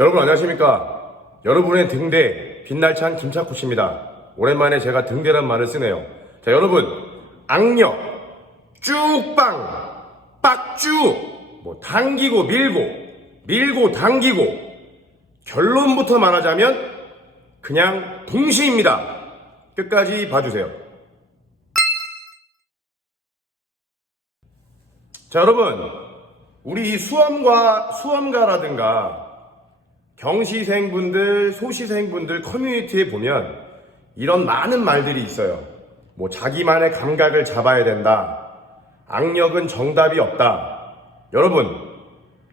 여러분 안녕하십니까? 여러분의 등대 빛날찬 김창구 씨입니다. 오랜만에 제가 등대란 말을 쓰네요. 자 여러분 악력 쭉빵 빡쭉 뭐 당기고 밀고 밀고 당기고 결론부터 말하자면 그냥 동시입니다. 끝까지 봐주세요. 자 여러분 우리 이 수험과 수험가라든가 경시생분들, 소시생분들 커뮤니티에 보면 이런 많은 말들이 있어요. 뭐 자기만의 감각을 잡아야 된다. 악력은 정답이 없다. 여러분,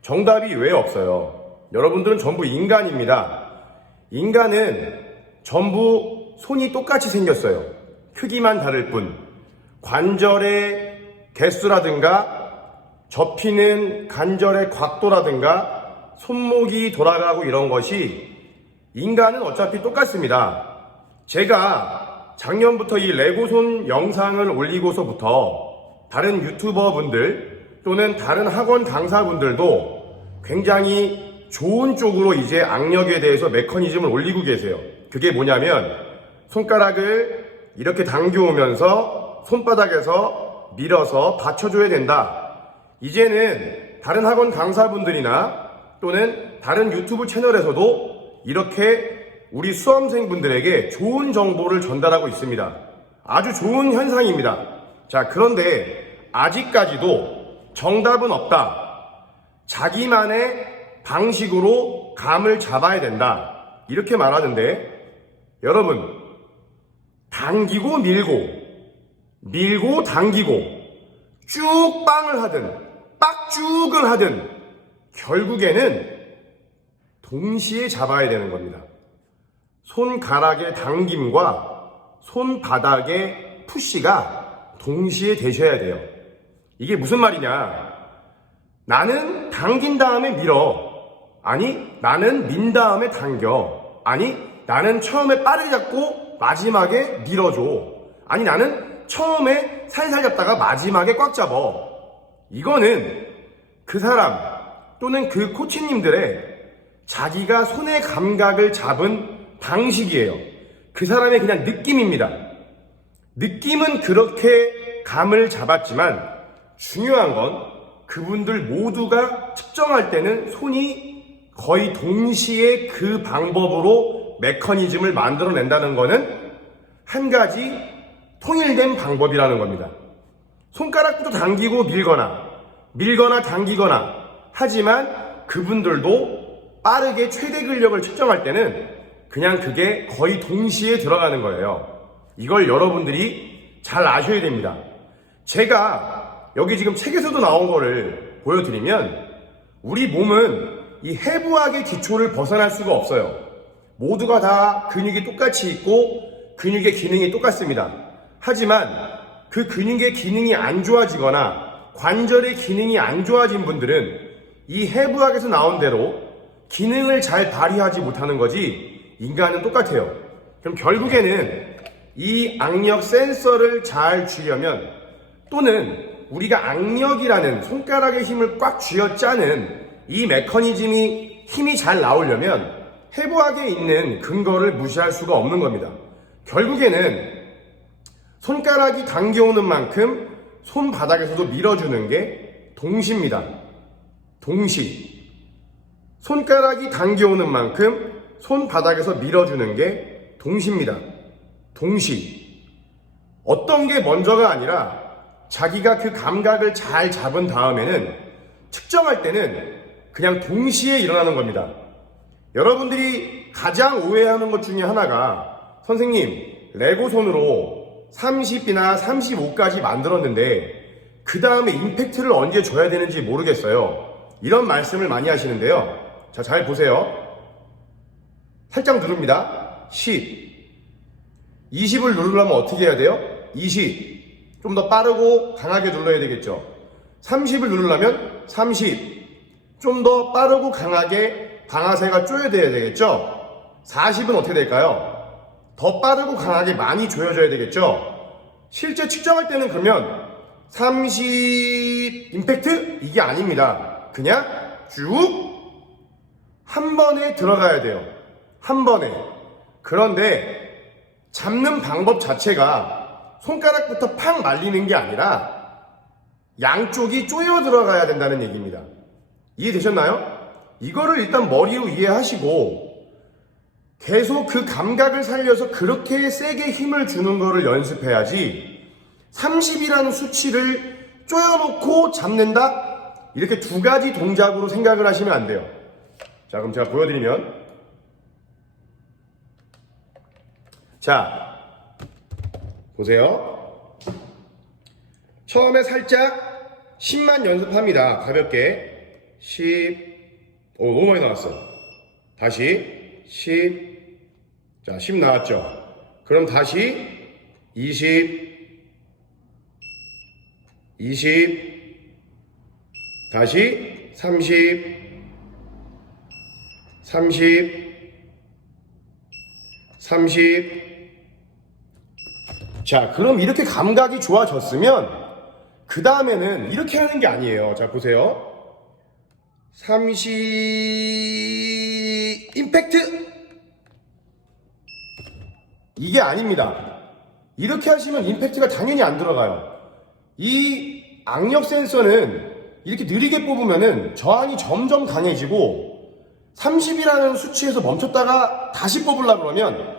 정답이 왜 없어요? 여러분들은 전부 인간입니다. 인간은 전부 손이 똑같이 생겼어요. 크기만 다를 뿐. 관절의 개수라든가 접히는 관절의 각도라든가 손목이 돌아가고 이런 것이 인간은 어차피 똑같습니다. 제가 작년부터 이 레고손 영상을 올리고서부터 다른 유튜버 분들 또는 다른 학원 강사분들도 굉장히 좋은 쪽으로 이제 악력에 대해서 메커니즘을 올리고 계세요. 그게 뭐냐면 손가락을 이렇게 당겨오면서 손바닥에서 밀어서 받쳐줘야 된다. 이제는 다른 학원 강사분들이나 또는 다른 유튜브 채널에서도 이렇게 우리 수험생분들에게 좋은 정보를 전달하고 있습니다. 아주 좋은 현상입니다. 자, 그런데 아직까지도 정답은 없다. 자기만의 방식으로 감을 잡아야 된다. 이렇게 말하는데 여러분, 당기고 밀고, 밀고 당기고, 쭉 빵을 하든, 빡쭉을 하든, 결국에는 동시에 잡아야 되는 겁니다. 손가락의 당김과 손바닥의 푸시가 동시에 되셔야 돼요. 이게 무슨 말이냐? 나는 당긴 다음에 밀어. 아니, 나는 민 다음에 당겨. 아니, 나는 처음에 빠르게 잡고 마지막에 밀어줘. 아니, 나는 처음에 살살 잡다가 마지막에 꽉 잡어. 이거는 그 사람 또는 그 코치님들의 자기가 손의 감각을 잡은 방식이에요. 그 사람의 그냥 느낌입니다. 느낌은 그렇게 감을 잡았지만 중요한 건 그분들 모두가 측정할 때는 손이 거의 동시에 그 방법으로 메커니즘을 만들어낸다는 거는 한 가지 통일된 방법이라는 겁니다. 손가락부터 당기고 밀거나 밀거나 당기거나 하지만 그분들도 빠르게 최대 근력을 측정할 때는 그냥 그게 거의 동시에 들어가는 거예요. 이걸 여러분들이 잘 아셔야 됩니다. 제가 여기 지금 책에서도 나온 거를 보여드리면 우리 몸은 이 해부학의 기초를 벗어날 수가 없어요. 모두가 다 근육이 똑같이 있고 근육의 기능이 똑같습니다. 하지만 그 근육의 기능이 안 좋아지거나 관절의 기능이 안 좋아진 분들은 이 해부학에서 나온 대로 기능을 잘 발휘하지 못하는 거지 인간은 똑같아요. 그럼 결국에는 이 악력 센서를 잘 쥐려면 또는 우리가 악력이라는 손가락의 힘을 꽉 쥐어짜는 이 메커니즘이 힘이 잘 나오려면 해부학에 있는 근거를 무시할 수가 없는 겁니다. 결국에는 손가락이 당겨오는 만큼 손바닥에서도 밀어주는 게 동시입니다. 동시. 손가락이 당겨오는 만큼 손바닥에서 밀어주는 게 동시입니다. 동시. 어떤 게 먼저가 아니라 자기가 그 감각을 잘 잡은 다음에는 측정할 때는 그냥 동시에 일어나는 겁니다. 여러분들이 가장 오해하는 것 중에 하나가 선생님, 레고 손으로 30이나 35까지 만들었는데 그 다음에 임팩트를 언제 줘야 되는지 모르겠어요. 이런 말씀을 많이 하시는데요. 자, 잘 보세요. 살짝 누릅니다. 10. 20을 누르려면 어떻게 해야 돼요? 20. 좀 더 빠르고 강하게 눌러야 되겠죠. 30을 누르려면 30. 좀 더 빠르고 강하게 방아쇠가 쪼여 돼야 되겠죠. 40은 어떻게 될까요? 더 빠르고 강하게 많이 조여줘야 되겠죠. 실제 측정할 때는 그러면 30 임팩트? 이게 아닙니다. 그냥 쭉 한 번에 들어가야 돼요. 한 번에. 그런데 잡는 방법 자체가 손가락부터 팍 말리는 게 아니라 양쪽이 쪼여 들어가야 된다는 얘기입니다. 이해되셨나요? 이거를 일단 머리로 이해하시고 계속 그 감각을 살려서 그렇게 세게 힘을 주는 거를 연습해야지 30이라는 수치를 쪼여놓고 잡는다? 이렇게 두 가지 동작으로 생각을 하시면 안 돼요. 자, 그럼 제가 보여드리면. 자, 보세요. 처음에 살짝 10만 연습합니다. 가볍게. 10. 오, 너무 많이 나왔어. 다시. 10. 자, 10 나왔죠? 그럼 다시 20. 20. 다시 30. 30. 30. 자, 그럼 이렇게 감각이 좋아졌으면 그 다음에는 이렇게 하는 게 아니에요. 자, 보세요. 30 임팩트 이게 아닙니다. 이렇게 하시면 임팩트가 당연히 안 들어가요. 이 악력 센서는 이렇게 느리게 뽑으면은 저항이 점점 강해지고 30이라는 수치에서 멈췄다가 다시 뽑으려고 그러면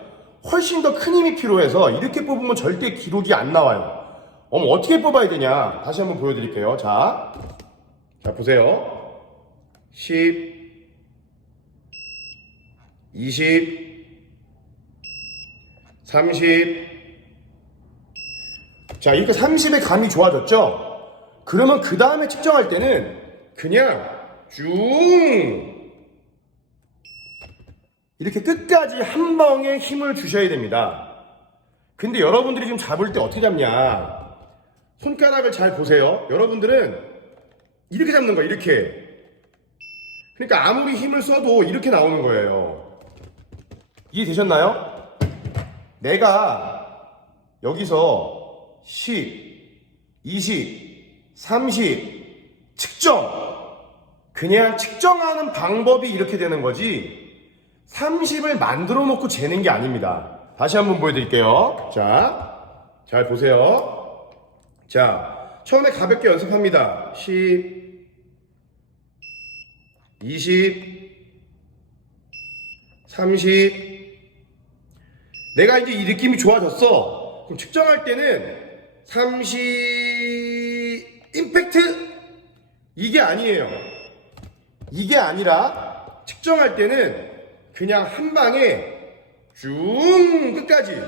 훨씬 더 큰 힘이 필요해서 이렇게 뽑으면 절대 기록이 안 나와요. 어머, 어떻게 뽑아야 되냐? 다시 한번 보여드릴게요. 자, 자, 보세요. 10, 20, 30. 자, 이렇게 30의 감이 좋아졌죠? 그러면 그 다음에 측정할 때는 그냥 쭉 이렇게 끝까지 한 방에 힘을 주셔야 됩니다. 근데 여러분들이 지금 잡을 때 어떻게 잡냐? 손가락을 잘 보세요. 여러분들은 이렇게 잡는 거예요, 이렇게. 그러니까 아무리 힘을 써도 이렇게 나오는 거예요. 이해되셨나요? 내가 여기서 10, 20, 30 측정 그냥 측정하는 방법이 이렇게 되는 거지 30을 만들어 놓고 재는 게 아닙니다. 다시 한번 보여드릴게요. 자, 잘 보세요. 자, 처음에 가볍게 연습합니다. 10, 20, 30. 내가 이제 이 느낌이 좋아졌어. 그럼 측정할 때는 30 임팩트? 이게 아니에요. 이게 아니라 측정할 때는 그냥 한 방에 쭉 끝까지.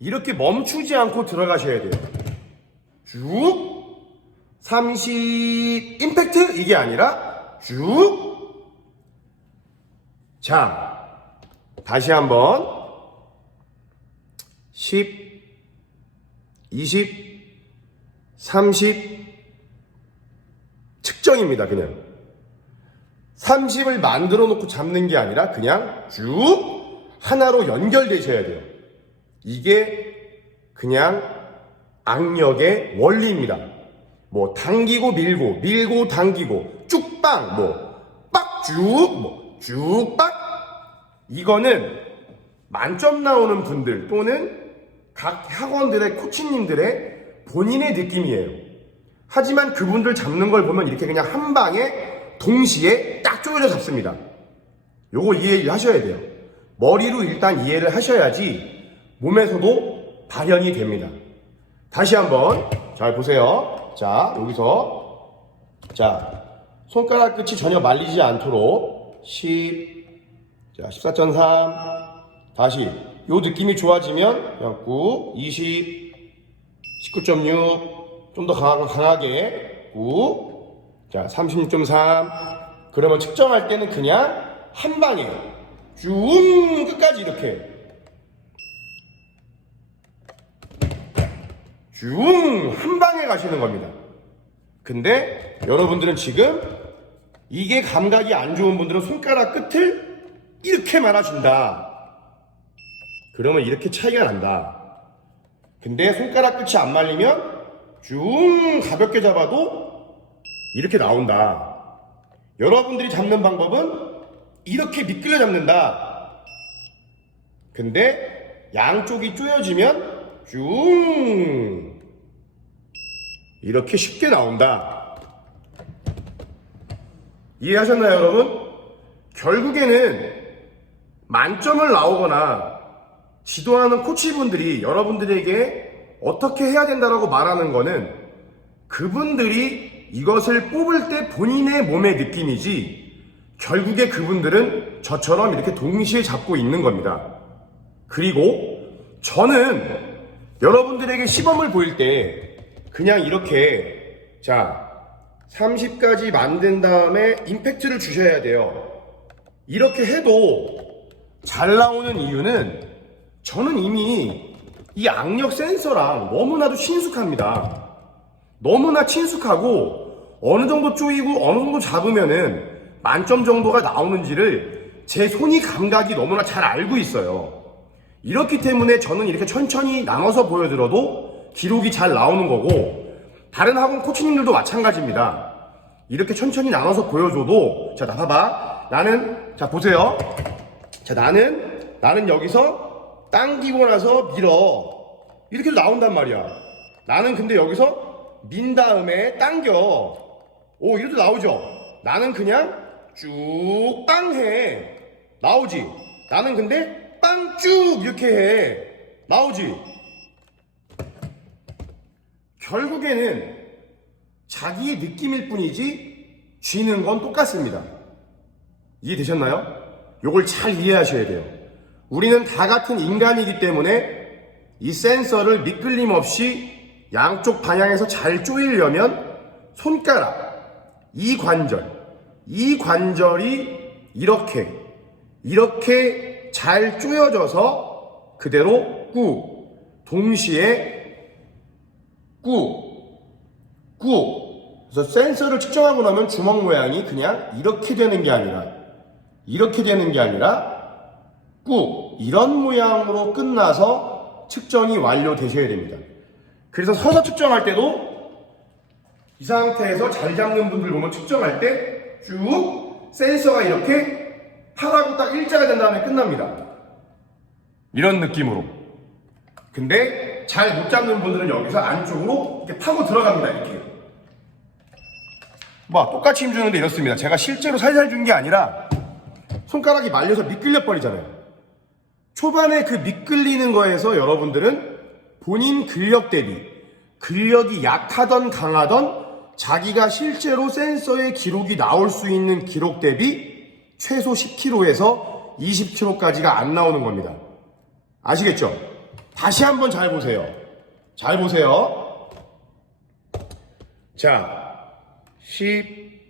이렇게 멈추지 않고 들어가셔야 돼요. 쭉. 30 임팩트? 이게 아니라 쭉. 자, 다시 한번. 10 20 30 측정입니다, 그냥. 30을 만들어 놓고 잡는 게 아니라 그냥 쭉 하나로 연결되셔야 돼요. 이게 그냥 악력의 원리입니다. 뭐 당기고 밀고 밀고 당기고 쭉빵 뭐빡쭉 뭐쭉빡 이거는 만점 나오는 분들 또는 각 학원들의 코치님들의 본인의 느낌이에요. 하지만 그분들 잡는 걸 보면 이렇게 그냥 한 방에 동시에 딱 쪼여져 잡습니다. 요거 이해하셔야 돼요. 머리로 일단 이해를 하셔야지 몸에서도 발현이 됩니다. 다시 한번 잘 보세요. 자, 여기서 자, 손가락 끝이 전혀 말리지 않도록 10, 자, 14.3 다시 요 느낌이 좋아지면 그냥 9, 20, 19.6 좀 더 강하게 9, 자, 36.3 그러면 측정할 때는 그냥 한 방에 쭉 끝까지 이렇게 쭉 한 방에 가시는 겁니다. 근데 여러분들은 지금 이게 감각이 안 좋은 분들은 손가락 끝을 이렇게만 하신다. 그러면 이렇게 차이가 난다. 근데 손가락 끝이 안 말리면 쭉 가볍게 잡아도 이렇게 나온다. 여러분들이 잡는 방법은 이렇게 미끌려 잡는다. 근데 양쪽이 쪼여지면 쭉 이렇게 쉽게 나온다. 이해하셨나요, 여러분? 결국에는 만점을 나오거나 지도하는 코치분들이 여러분들에게 어떻게 해야 된다라고 말하는 거는 그분들이 이것을 뽑을 때 본인의 몸의 느낌이지 결국에 그분들은 저처럼 이렇게 동시에 잡고 있는 겁니다. 그리고 저는 여러분들에게 시범을 보일 때 그냥 이렇게 자 30까지 만든 다음에 임팩트를 주셔야 돼요. 이렇게 해도 잘 나오는 이유는 저는 이미 이 악력 센서랑 너무나도 친숙합니다. 너무나 친숙하고 어느 정도 쪼이고 어느 정도 잡으면은 만점 정도가 나오는지를 제 손이 감각이 너무나 잘 알고 있어요. 이렇기 때문에 저는 이렇게 천천히 나눠서 보여드려도 기록이 잘 나오는 거고 다른 학원 코치님들도 마찬가지입니다. 이렇게 천천히 나눠서 보여줘도 자 나 봐봐 나는 자 보세요 자 나는 나는 여기서 당기고 나서 밀어. 이렇게 나온단 말이야. 나는 근데 여기서 민 다음에 당겨. 오 이렇게 나오죠? 나는 그냥 쭉 땅해. 나오지? 나는 근데 빵 쭉 이렇게 해. 나오지? 결국에는 자기의 느낌일 뿐이지 쥐는 건 똑같습니다. 이해되셨나요? 요걸 잘 이해하셔야 돼요. 우리는 다 같은 인간이기 때문에 이 센서를 미끌림 없이 양쪽 방향에서 잘 조이려면 손가락, 이 관절, 이 관절이 이렇게, 이렇게 잘 조여져서 그대로 꾸, 동시에 꾸, 꾸. 그래서 센서를 측정하고 나면 주먹 모양이 그냥 이렇게 되는 게 아니라 이렇게 되는 게 아니라 꾸 이런 모양으로 끝나서 측정이 완료되셔야 됩니다. 그래서 서서 측정할 때도 이 상태에서 잘 잡는 분들 보면 측정할 때 쭉 센서가 이렇게 하라고 딱 일자가 된 다음에 끝납니다. 이런 느낌으로. 근데 잘 못 잡는 분들은 여기서 안쪽으로 이렇게 파고 들어갑니다. 이렇게. 뭐 똑같이 힘주는데 이렇습니다. 제가 실제로 살살 준 게 아니라 손가락이 말려서 미끌려 버리잖아요. 초반에 그 미끌리는 거에서 여러분들은 본인 근력 대비 근력이 약하던 강하던 자기가 실제로 센서에 기록이 나올 수 있는 기록 대비 최소 10kg에서 20kg까지가 안 나오는 겁니다. 아시겠죠? 다시 한번 잘 보세요. 잘 보세요. 자, 10,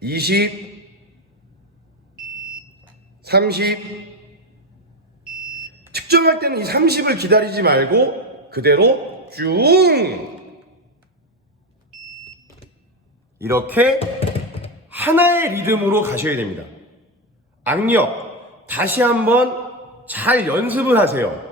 20, 30. 측정할 때는 이 30을 기다리지 말고 그대로 쭉 이렇게 하나의 리듬으로 가셔야 됩니다. 악력 다시 한번 잘 연습을 하세요.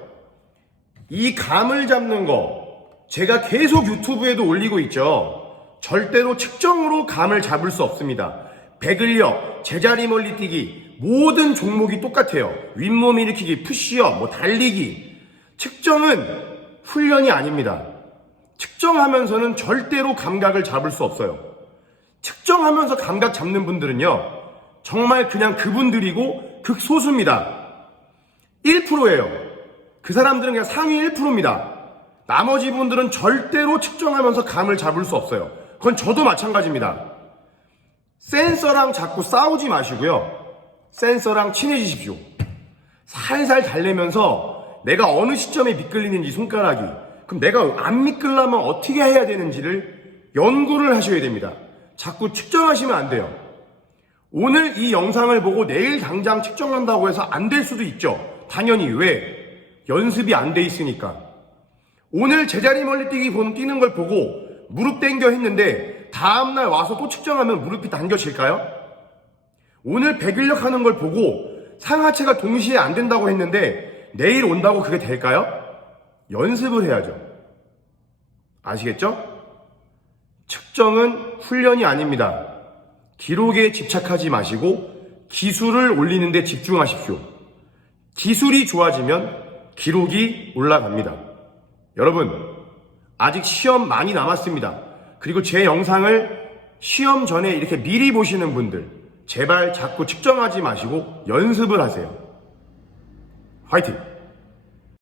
이 감을 잡는 거 제가 계속 유튜브에도 올리고 있죠. 절대로 측정으로 감을 잡을 수 없습니다. 배근력, 제자리 멀리뛰기 모든 종목이 똑같아요. 윗몸 일으키기, 푸시업, 뭐 달리기. 측정은 훈련이 아닙니다. 측정하면서는 절대로 감각을 잡을 수 없어요. 측정하면서 감각 잡는 분들은요. 정말 그냥 그분들이고 극소수입니다. 1%예요. 그 사람들은 그냥 상위 1%입니다. 나머지 분들은 절대로 측정하면서 감을 잡을 수 없어요. 그건 저도 마찬가지입니다. 센서랑 자꾸 싸우지 마시고요. 센서랑 친해지십시오. 살살 달래면서 내가 어느 시점에 미끌리는지 손가락이 그럼 내가 안 미끌려면 어떻게 해야 되는지를 연구를 하셔야 됩니다. 자꾸 측정하시면 안 돼요. 오늘 이 영상을 보고 내일 당장 측정한다고 해서 안 될 수도 있죠. 당연히 왜? 연습이 안 돼 있으니까. 오늘 제자리 멀리 뛰기 보는 뛰는 걸 보고 무릎 당겨 했는데 다음날 와서 또 측정하면 무릎이 당겨질까요? 오늘 배근력 하는 걸 보고 상하체가 동시에 안 된다고 했는데 내일 온다고 그게 될까요? 연습을 해야죠. 아시겠죠? 측정은 훈련이 아닙니다. 기록에 집착하지 마시고 기술을 올리는 데 집중하십시오. 기술이 좋아지면 기록이 올라갑니다. 여러분, 아직 시험 많이 남았습니다. 그리고 제 영상을 시험 전에 이렇게 미리 보시는 분들, 제발 자꾸 측정하지 마시고 연습을 하세요. 화이팅!